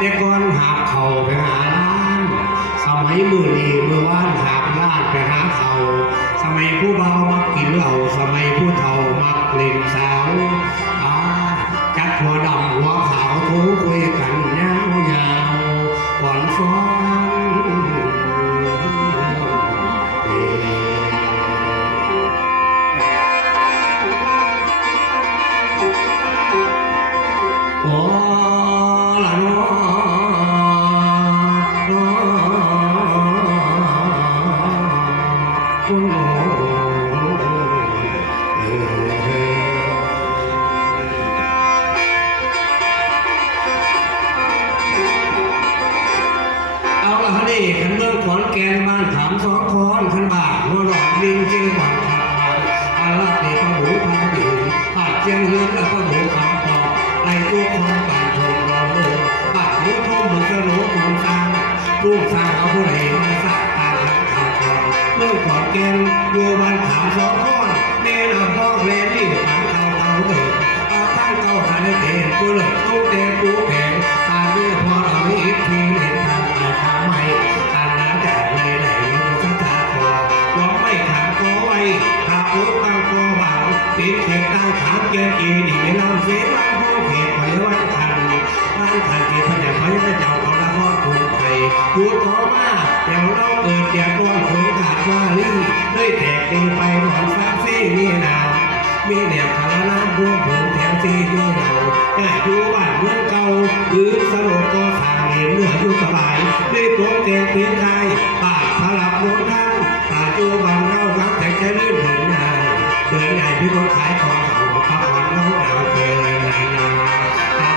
แต่ก่อนหาเขาไปหาล้านสมัยมือนี้มือว่านหาล้านไปหาเขาสมัยผู้เบามักกินเหล้าสมัยผู้เฒ่ามักเล่นสาวจัดหัวดำหัวขาวทูคุยกันยาวๆก่อนฟ้อนโอ้ละน้อคุณโอ้เอาละฮะนี่ขันเมืองขอนแก่นบ้านถามสองคอนขันบาทหัวหลอกลิงเจียงหวัดขันอาลาดนี่พระหมูพระดินอาจเจียงเฮือนและพระหมูคำปอกในตัวคนบ้านทงรอเมืองบ้านหมูทมเมืองสนุกมุงสร้างเอาผู้ใดมาสร้างตามหลังข่าวก่อนเมืองขอนแก่นอยู่บ้านถามสองคอนแม่นำพ่อแม่นี่ฝังเขาเดินเอาตั้งเก่าขันเด่นกูเลิกตู้แดงกูแผงตาเนื้อพอเอาอีกทีเล่นทางไปทางใหม่การน้ำจากในไหนมันสักตาคอร้องไม่ถามก็ไว้ถ้าอุดตั้งก็หวังปีนเข็มตั้งถามเกณฑ์อีนี่ไม่ลำเสียลำพ่อเข็มไปวันทันที่พญาพญาเจ้าเขาละพอดถูกไปดูต่อมาเดี๋ยวเราเกิดเดี๋ยวก้อนผงขาดว่าลี่ด้วยแตกดีไปหลอนฟ้าซี่นี่นามีแนวคาราน้ำรวมผงแถมซีนี่เราได้อยู่บ้านเมืองเก่าหรือสลบก็สั่งเห็นเนื้ออยู่สบายด้วยตัวเก่งเพียงไทยปากพลับโน้นทางตาจูบังเรารักแต่ใจลื่นเหินใหญ่พี่คนขายของเก่าพักผ่อนน้องดาวเคยนาตา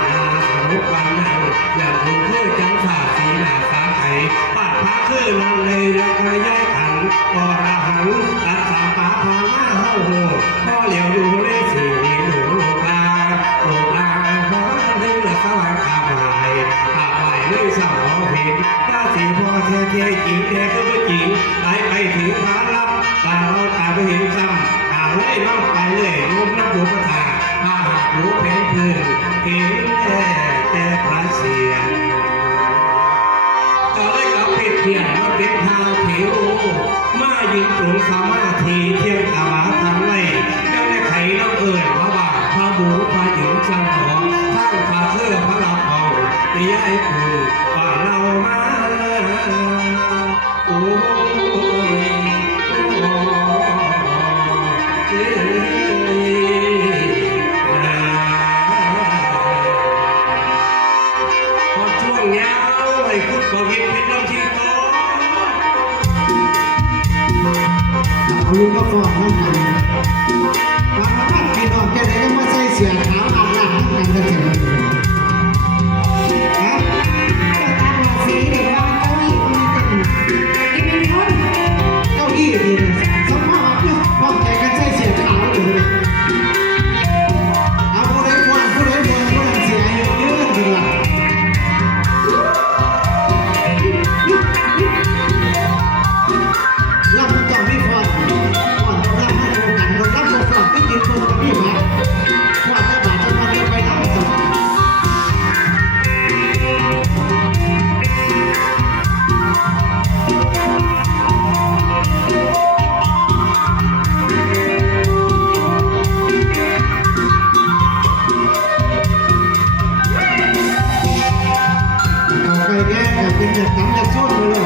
สนุกวันนั้นอย่างคุณเพื่อจังสาสีหน้าฟ้าไข่ปาดพาคือลังเลยรักระย้ายขันปอดาหันตัดสามป่าพาหน้าเฮาโหพ่อเหลียวดูเล่สีหนูลูกลาเพราะนึกละสว่างขาบายเลยสาวผิดถ้าสีพ่อเท่จริงแต่ก็ไม่จริงไปถึงพาลับตาเราตาไปเห็นซ้ำตาเลยน้องไปเลยนุ่มน้ำบุปผาอาหารรู้เพลงพื้นเห็นแต่พระเสียงก็เลยกับเพชรเพียนมาเป็นทางเทวมายืนตรงสมาธิเที่ยงตาบาทำไรยังได้ไข่น้ำเอ่ยพระบาทพระบูพระหญิงช่างทองทั้งพระเสื้อพระลาภองตีไอ้ปูว่าเรามาโอ้พอช่วงยาวให้คุณประวิตรเป็นน้ำชีโตเอาลูกมาฟอกน้ำมันบางบ้านพี่น้องแกไหนก็มาใส่เสียขาวอาบน้ำกันกันเถอะสีเด็กว่าเก้าอี้มันเป็นคน เก้าอี้ดีนะสมมติว่าพวกแกกันใส่เสียขาวอยู่เอาผู้ใดผู้นั้นเสียเยอะดีละรับมาต่อไม่พอรับมาโคกันรับมาฟอกก็กินตัวกับพี่มาว่าจะบาดจะมาเดินไปทำต่อจะทำจะชดเลย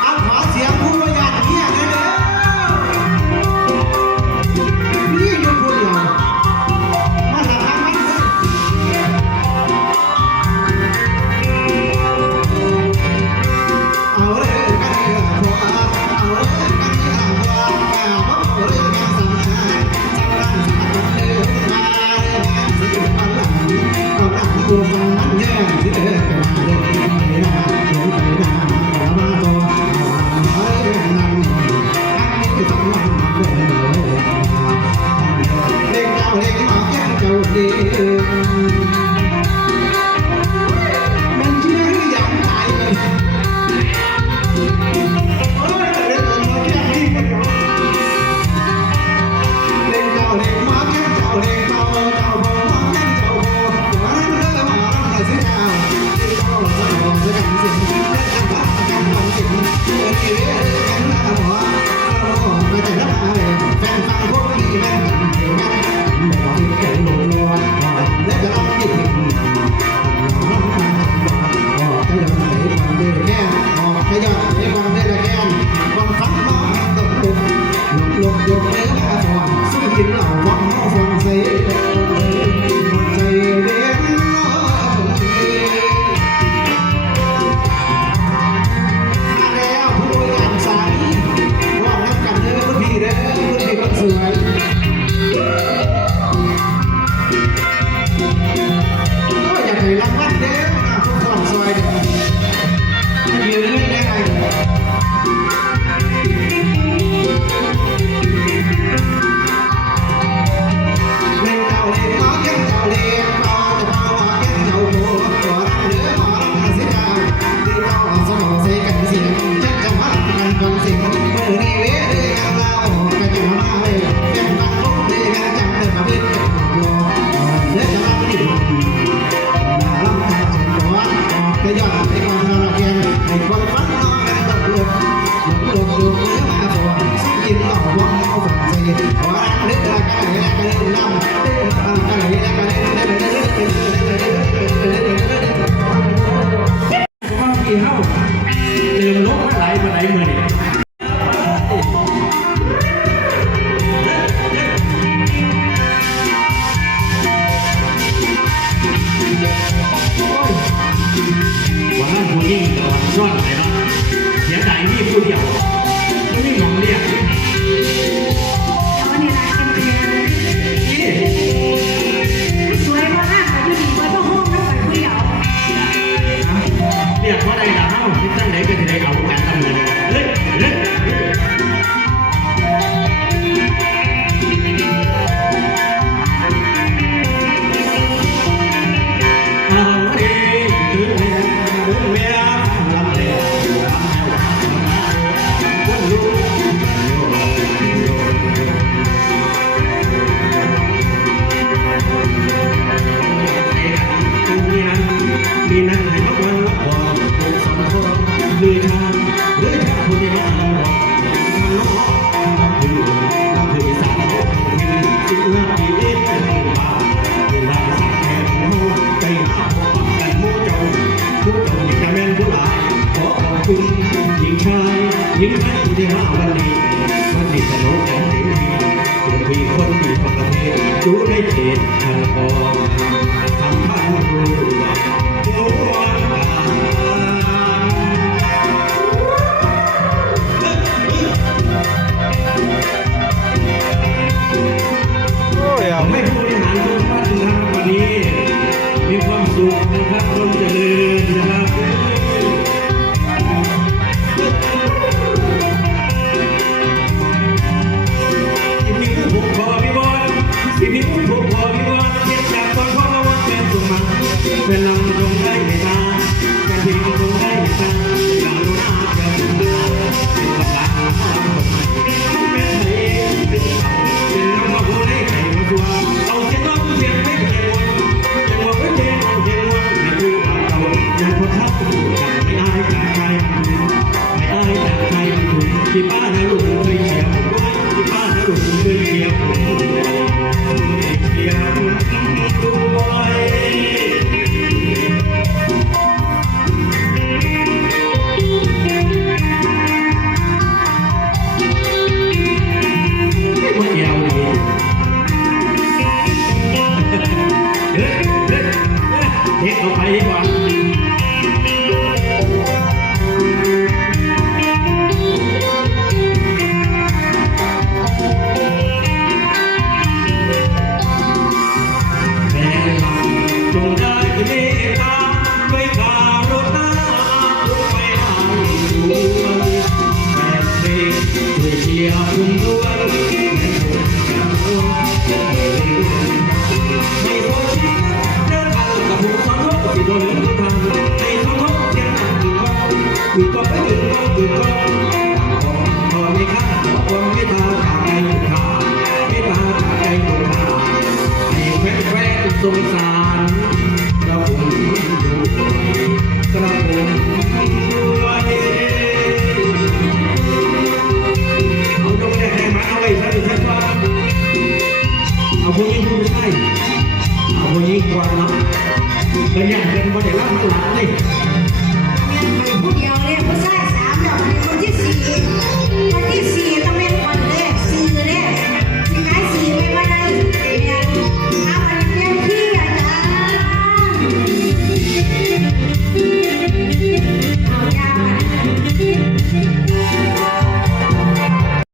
เอาขอเสียงผู้บริหารเนี่ยเลยนี่อยู่คนเดียวมาหาทางมันเอาเลยกันเถอะพวกเอาเลยกันเถอะพวกเอาเลยกันสังหารสังหารสังหารเลยมาเลยสิมาหลังก็หลังตัวมันแย่ที่เธอจะมาเล่นไปนะเล่นไปนะขอมาตัวเฮ้ยนั่นอันนี้ต้องมาเล่นเจ้าเล่นมาแย่เจ้าดีมันเชื่อที่ยังตายเลยโอ้ยเล่นมาแย่ที่มันเล่นเจ้าเล่นมาแย่เจ้าเล่นเจ้าเจ้าพอมาแย่เจ้าพอ ว่าวันนี้มันมีสนุกกันเต็มที่ยังมีคนดีของประเทศอยู่ในเขตทางออกทำบ้านรู้หัวกัน โอ้ย ขอให้ผู้บริหารทุกท่านนะครับวันนี้มีความสุขนะครับร่มเจริญนะครับสิพี่ผู้ผูกคอพี่บอลสิพี่ผู้ผูกคอพี่บอลเทียบจากตอนพ่อมาวันเป็นสุมาเป็นลำตรงได้ไม่ตาการทิ้งตรงได้ไม่ตาการรู้หน้าจะสุดาเป็นภาษาเป็นไทยเป็นเขาเป็นน้ำมาพูดให้ใครมาตัวเอาเสียงร้องเสียงให้ใครวนยังว่าไม่เจ๊งเจ๊งวันไม่ดูว่าเรายังคนทักกันไม่อายจากใครไม่อายจากใครที่ป้านะลูกเคยเชียร์ผมด้วยที่ป้านะลูกเคยเชียร์ผมด้วยเชียร์ผมด้วยไม่เกี่ยวดีเฮ้ยเฮ้ยเฮ้ยเอาไปดีกว่าแม่หลับจงได้เมตตาไว้การุณาทุกไปได้ด้วยแม่เพลงช่วยเชียร์ผมด้วยไม่โดนกันไม่โดนชีวิตเดินทางกับผมสองคนที่บนทุกทางในสองคนเสียงดังอยู่ก็ไปถึงก็อยู่ก็ต่างคนพอไม่ค่าขอความไม่ตาจากใจอยู่ข้าไม่ตาจากใจอยู่ข้าให้แฟนๆสงสารกระผมด้วยกระผมด้วยเอาจงได้ให้มาเอาไว้ซะดิฉันว่าเอาคนนี้ผู้ชายเอาคนนี้กว่าเนาะเป็นอย่างเป็นคนเด็กรับมาหลานเลย